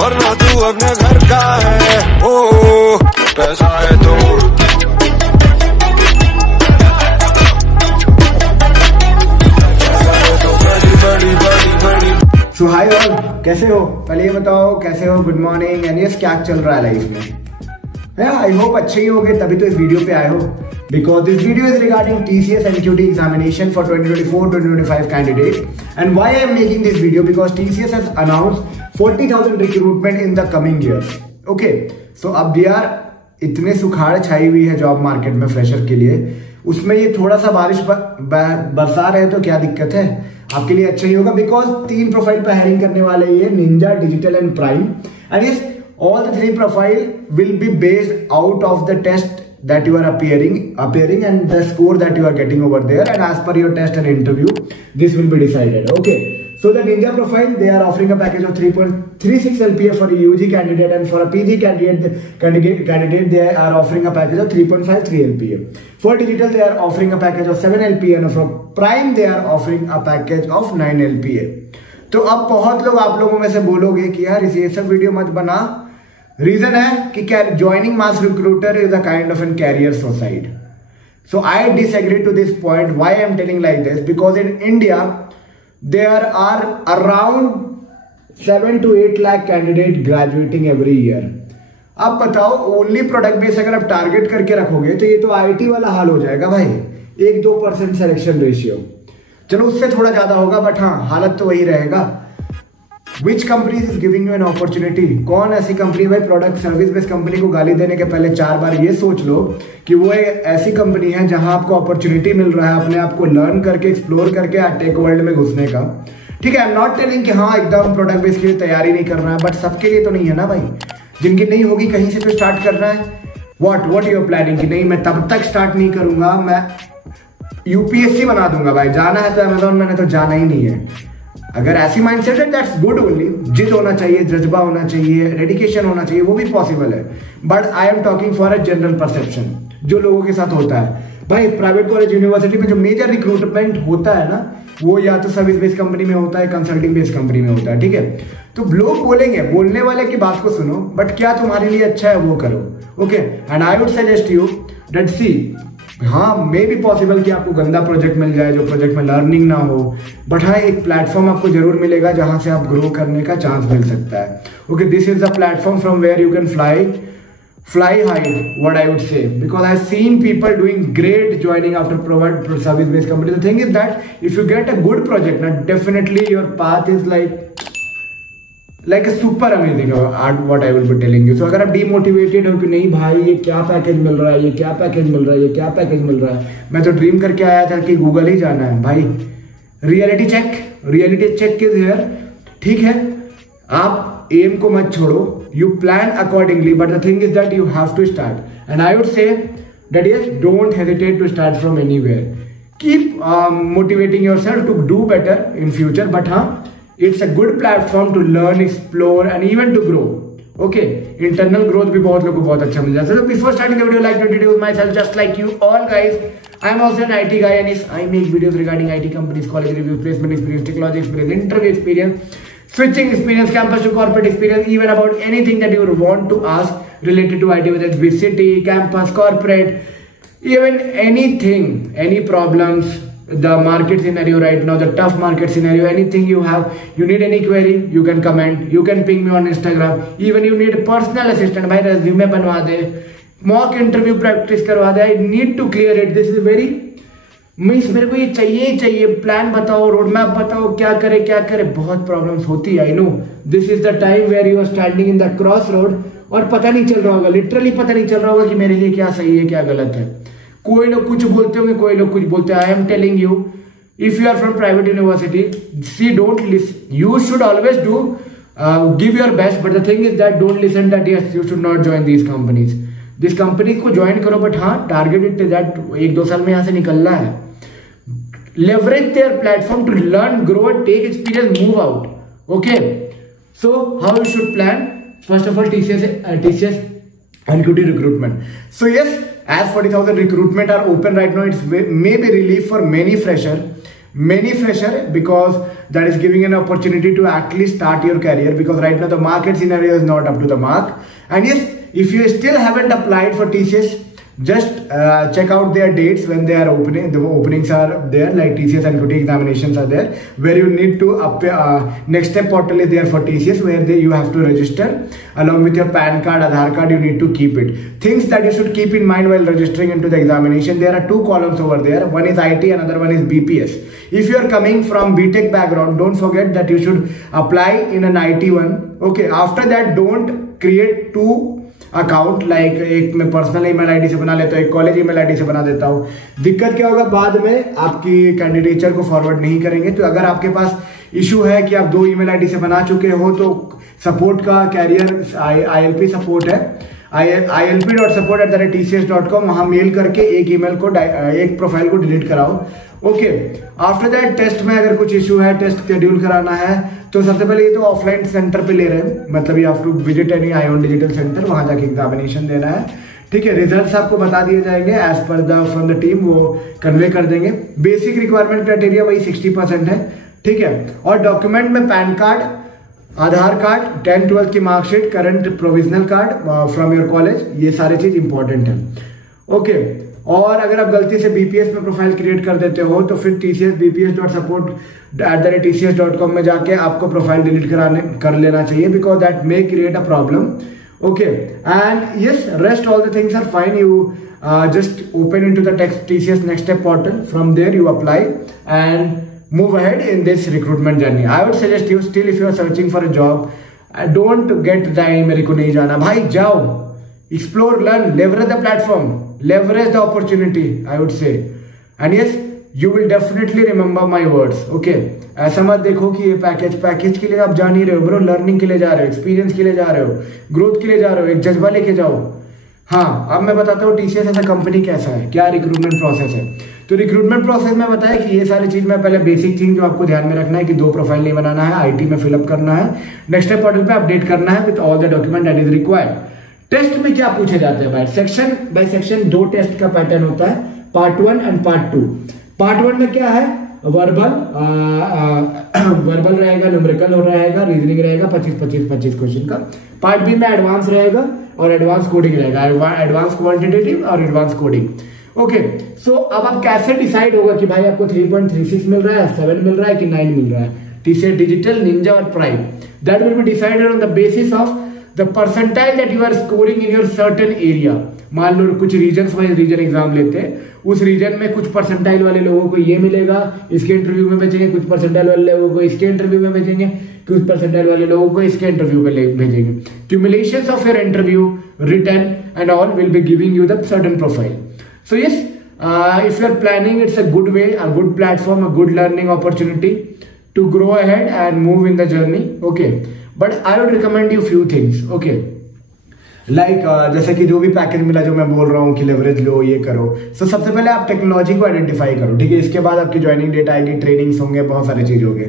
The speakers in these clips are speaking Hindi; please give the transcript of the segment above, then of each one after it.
वरना तू अपने घर का है। ओ पैसा है तो सो हाय ऑल, कैसे हो? पहले ये बताओ कैसे हो, गुड मॉर्निंग एंड यस, क्या चल रहा है लाइफ में? आई होप अच्छे ही होगे, तभी तो इस वीडियो पे आए हो। Because this video is regarding TCS NQT examination for 2024-2025 candidate and why I am making this video because TCS has announced 40,000 recruitment in the coming years. Okay, so अब यार इतने सुखाड़ छाई हुई है जॉब मार्केट में फ्रेशर के लिए, उसमें ये थोड़ा सा बारिश बरसा रहे तो क्या दिक्कत है? आपके लिए अच्छा ही होगा बिकॉज 3 प्रोफाइल पे हायरिंग करने वाले ये Ninja, digital and prime. And yes, all the 3 profile will be based out of the test that you are appearing and the score that you are getting over there, and as per your test and interview this will be decided. Okay, so the ninja profile, they are offering a package of 3.36 LPA for a UG candidate, and for a PG candidate they are offering a package of 3.53 LPA. For digital they are offering a package of 7 LPA, and for prime they are offering a package of 9 LPA. तो अब बहुत लोग आप लोगों में से बोलोगे कि यार ये सब वीडियो मत बना। रीजन है कि joining mass recruiter is a kind of an career suicide. So I disagree to this point. Why I am telling like this? Because in India there are around 7 to 8 lakh candidate graduating every year. अब बताओ, ओनली प्रोडक्ट बेस अगर आप टारगेट करके रखोगे तो ये तो IT वाला हाल हो जाएगा भाई। 1-2% सिलेक्शन रेशियो, चलो उससे थोड़ा ज्यादा होगा, बट हाँ हालत तो वही रहेगा। Which company is giving you an opportunity? कौन ऐसी कंपनी भाई? प्रोडक्ट सर्विस बेस्ड कंपनी को गाली देने के पहले 4 बार ये सोच लो कि वो एक ऐसी कंपनी है जहां आपको अपॉर्चुनिटी मिल रहा है अपने आप को लर्न करके, एक्सप्लोर करके टेक वर्ल्ड में घुसने का। ठीक है, आई एम नॉट टेलिंग कि हाँ एकदम प्रोडक्ट बेस्ड के लिए तैयारी नहीं करना है, बट सबके लिए तो नहीं है ना भाई। जिनकी नहीं होगी कहीं से तो स्टार्ट करना है। वॉट यूर प्लानिंग कि नहीं मैं तब तक स्टार्ट नहीं करूंगा, मैं UPSC बना दूंगा भाई। जाना है तो अमेजोन, मैंने तो जाना ही नहीं है। अगर ऐसी माइंडसेट है दैट्स गुड ओनली। जिद होना चाहिए, जज्बा होना चाहिए, डेडिकेशन होना चाहिए, वो भी पॉसिबल है। But I am talking for a general perception जो लोगों के साथ होता है भाई। प्राइवेट कॉलेज यूनिवर्सिटी में जो मेजर रिक्रूटमेंट होता है ना, वो या तो सर्विस बेस्ड कंपनी में होता है, कंसल्टिंग बेस्ड कंपनी में होता है। ठीक है, तो लोग बोलेंगे, बोलने वाले की बात को सुनो, बट क्या तुम्हारे लिए अच्छा है वो करो। Okay, and I would suggest you that C, हाँ मे बी पॉसिबल कि आपको गंदा प्रोजेक्ट मिल जाए जो प्रोजेक्ट में लर्निंग ना हो, बट हाँ एक प्लेटफॉर्म आपको जरूर मिलेगा जहां से आप ग्रो करने का चांस मिल सकता है। Okay, this is the platform from where you can fly high, what I would say, because I've seen people doing great joining after provide service based company. The thing is that if you get a good project, now definitely your path is like a super amazing what I will be telling you. So अगर आप demotivated हो कि नहीं भाई ये क्या पैकेज मिल रहा है, ये क्या पैकेज मिल रहा है, ये क्या पैकेज मिल रहा है, मैं तो ड्रीम करके आया था कि गूगल ही जाना है भाई। Reality check is here. ठीक है, आप एम को मत छोड़ो, you plan accordingly, but the thing is that you have to start, and I would say that yes, don't hesitate to start from anywhere. Keep motivating yourself to do better in future, but it's a good platform to learn, explore and even to grow. Okay, internal growth भी बहुत लोगों को बहुत अच्छा मिल जाता है। So before starting the video, like to introduce myself just like you all guys. I am also an IT guy and I make videos regarding IT companies, college reviews, placement experience, technology experience, interview experience, switching experience, campus to corporate experience, even about anything that you would want to ask related to IT, whether it's VCT, campus, corporate, even anything, any problems, the market scenario right now, the tough market scenario, anything you have, you need any query, you can comment, you can ping me on Instagram, even you need a personal assistant, भाई resume बनवा दे, mock interview practice करवा दे, I need to clear it, this is very मेरे को ये चाहिए, प्लान बताओ, रोड मैप बताओ, क्या करे, बहुत प्रॉब्लम्स होती है। I know this is the time where you are standing in the cross road और पता नहीं चल रहा होगा, लिटरली पता नहीं चल रहा होगा कि मेरे लिए क्या सही है क्या गलत है। कोई लोग कुछ बोलते होंगे, कोई लोग कुछ बोलते हैं। I am telling you, if you are from private university, see don't listen, you should always do give your best, but the thing is that don't listen that yes you should not join these companies. This company को ज्वाइन करो, बट हाँ टारगेट इट दैट 1-2 साल में यहाँ से निकलना है। Leverage their platform to learn, grow, and take experience, move out. Okay, so how you should plan? First of all, TCS NQT recruitment. So yes, as 40,000 recruitment are open right now, it's may be relief for many fresher, many fresher, because that is giving an opportunity to actually start your career, because right now the market scenario is not up to the mark. And yes, if you still haven't applied for TCS, just check out their dates when they are opening. The openings are there, like TCS and QT examinations are there, where you need to next step portal is there for TCS, where you have to register along with your PAN card, Aadhaar card. You need to keep it. Things that you should keep in mind while registering into the examination: there are 2 columns over there. One is IT, another one is BPS. If you are coming from BTech background, don't forget that you should apply in an IT one. Okay, after that, don't create 2 account, like एक मैं पर्सनल ईमेल आईडी से बना लेता हूँ, एक कॉलेज ईमेल आईडी से बना देता हूँ. दिक्कत क्या होगा, बाद में आपकी कैंडिडेचर को फॉरवर्ड नहीं करेंगे. तो अगर आपके पास इशू है कि आप 2 ईमेल आईडी से बना चुके हो, तो सपोर्ट का कैरियर ILP सपोर्ट है, ilp.support@tcs.com, वहां मेल करके एक ईमेल को एक प्रोफाइल को डिलीट कराओ. ओके, आफ्टर दैट टेस्ट में अगर कुछ इशू है, टेस्ट शेड्यूल कराना है, तो सबसे पहले ये तो ऑफलाइन सेंटर पे ले रहे हैं, मतलब you have to visit any iON digital centre, वहां जाके एग्जामिनेशन देना है. ठीक है, रिजल्ट्स आपको बता दिए जाएंगे as per the from the team, वो कन्वे कर देंगे. बेसिक रिक्वायरमेंट क्राइटेरिया वही 60% है. ठीक है, और डॉक्यूमेंट में पैन कार्ड, आधार कार्ड, 10th-12th की marksheet, current provisional card from your college, ये सारे चीज इंपॉर्टेंट है. ओके, और अगर आप गलती से BPS में प्रोफाइल क्रिएट कर देते हो, तो फिर tcs.bps.support@tcs.com में जाके आपको प्रोफाइल डिलीट कर लेना चाहिए, because that may create a problem. Okay, and yes, rest all the things are fine. You just open into the TCS Next Step portal. From there you apply and move ahead in this recruitment journey. I would suggest you, still if you are searching for a job, don't get time मेरे को नहीं जाना. भाई जाओ, explore, learn, leverage the platform, leverage the opportunity, I would say. And yes, you will definitely remember my words. Okay, ऐसा मत देखो कि ये पैकेज के लिए आप जा नहीं रहे हो ब्रो, लर्निंग के लिए जा रहे हो, एक्सपीरियंस के लिए जा रहे हो, ग्रोथ के लिए जा रहे हो, एक जज्बा लेके जाओ. हाँ, अब मैं बताता हूँ TCS ऐसा कंपनी कैसा है, क्या रिक्रूटमेंट प्रोसेस है. तो रिक्रूटमेंट प्रोसेस में बताया कि ये सारी चीज में पहले बेसिक थिंग जो आपको ध्यान में रखना है कि 2 प्रोफाइल नहीं बनाना है, IT में फिलअप करना है, नेक्स्ट स्टेप पोर्टल पे अपडेट करना है with all the document that is required. Test में क्या पूछे जाते हैं भाई, सेक्शन बाय सेक्शन 2 टेस्ट का पैटर्न होता है, पार्ट 1 एंड पार्ट 2. पार्ट 1 में क्या है, वर्बल रहेगा, न्यूमेरिकल रहेगा, रीजनिंग रहेगा, 25 क्वेश्चन का. पार्ट बी में एडवांस रहेगा और एडवांस कोडिंग रहेगा, एडवांस क्वांटिटेटिव और एडवांस कोडिंग. ओके, सो अब आप कैसे डिसाइड होगा कि भाई आपको 3.36 मिल रहा है, 7 मिल रहा है कि 9 मिल रहा है. TCS डिजिटल, निंजा और prime, that will be decided on the basis of the percentile that you are scoring in your certain area. मान लो कुछ रीजन वाइज रीजन एग्जाम लेते हैं, उस रीजन में कुछ परसेंटाइल वाले लोगों को ये मिलेगा, इसके इंटरव्यू में भेजेंगे, कुछ परसेंटाइल वाले लोगों को इसके इंटरव्यू में भेजेंगे, कुछ परसेंटाइल वाले लोगों को इसके इंटरव्यू में भेजेंगे. Cumulations of your interview, written and all will be giving you the certain profile. So yes, if you are planning, it's a good way, a good platform, a good learning opportunity to grow ahead and move in the journey. Okay, but I would recommend you few things. Okay, like जैसे कि जो भी पैकेज मिला, जो मैं बोल रहा हूँ कि लेवरेज लो, ये करो. So सबसे पहले आप टेक्नोलॉजी को आइडेंटिफाई करो. ठीक है, इसके बाद आपकी ज्वाइनिंग डेट आएगी, ट्रेनिंग्स होंगे, बहुत सारी चीज होंगे.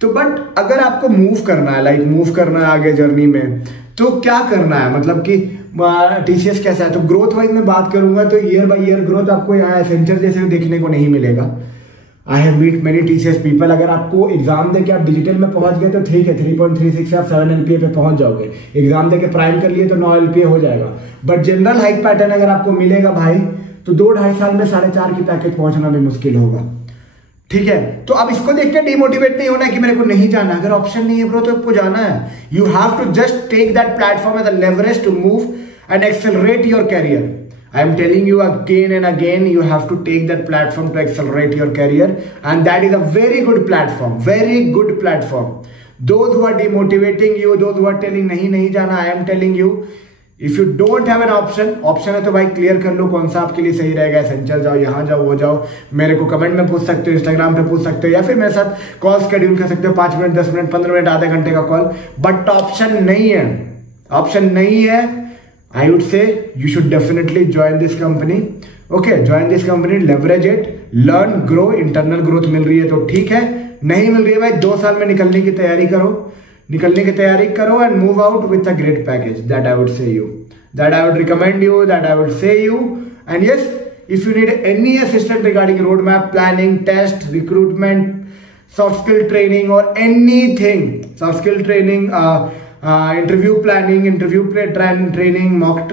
तो बट अगर आपको मूव करना है, लाइक मूव करना है आगे जर्नी में, तो क्या करना है, मतलब कि TCS कैसा है. तो ग्रोथ वाइज में बात करूंगा तो ईयर बाय ईयर ग्रोथ आपको यहाँ एसेंचर जैसे देखने को नहीं मिलेगा. I have meet many TCS people. अगर आपको एग्जाम देके आप डिजिटल में पहुंच गए तो ठीक है, 3.36 से आप 7 LPA पे पहुंच जाओगे. एग्जाम देके प्राइम कर लिए तो 9 LPA हो जाएगा. बट जनरल हाइक पैटर्न अगर आपको मिलेगा भाई, तो 2-2.5 साल में 4.5 की पैकेज पहुंचना भी मुश्किल होगा. ठीक है, तो अब इसको देख के डिमोटिवेट नहीं होना कि मेरे को नहीं जाना. अगर ऑप्शन नहीं है ब्रो तो आपको जाना है. You have to just take that platform as a leverage to move and accelerate your career. I am telling you again and again, you have to take that platform to accelerate your career, and that is a very good platform, very good platform. Those who are demotivating you, those who are telling नहीं जाना, I am telling you, if you don't have an option है तो भाई क्लियर कर लो कौन सा आपके लिए सही रहेगा. एसेंचर जाओ, यहाँ जाओ, वो जाओ. मेरे को कमेंट में पूछ सकते हो, इंस्टाग्राम पे पूछ सकते हो, या फिर मेरे साथ कॉल शेड्यूल कर सकते हो, 5 मिनट, 10 मिनट, 15 मिनट, आधे घंटे का कॉल. बट ऑप्शन नहीं है. I would say you should definitely join this company. Okay, join this company, leverage it, learn, grow. Internal growth मिल रही है तो ठीक है, नहीं मिल रही है भाई 2 साल में निकलने की तैयारी करो and move out with a great package. That I would say you. That I would recommend you. That I would say you. And yes, if you need any assistance regarding roadmap, planning, test, recruitment, soft skill training or anything, soft skill training, interview planning, training, mock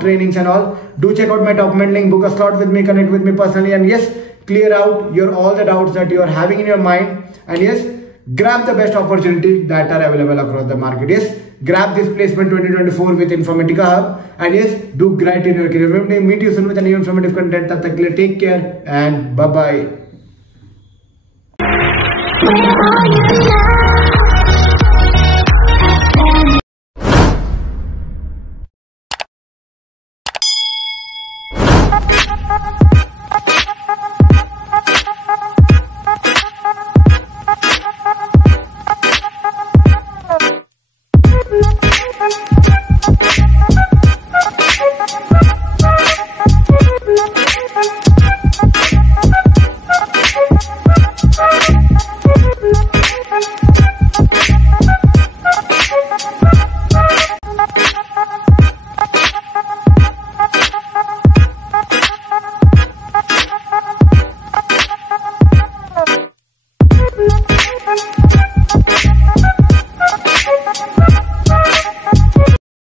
trainings and all, do check out my top comment link, book a slot with me, connect with me personally, and yes, clear out all the doubts that you are having in your mind, and yes, grab the best opportunities that are available across the market. Yes, grab this placement 2024 with Informatica Hub, and yes, do great in your career. Remember, meet you soon with a new informative content. Tab tak ke liye take care and bye bye.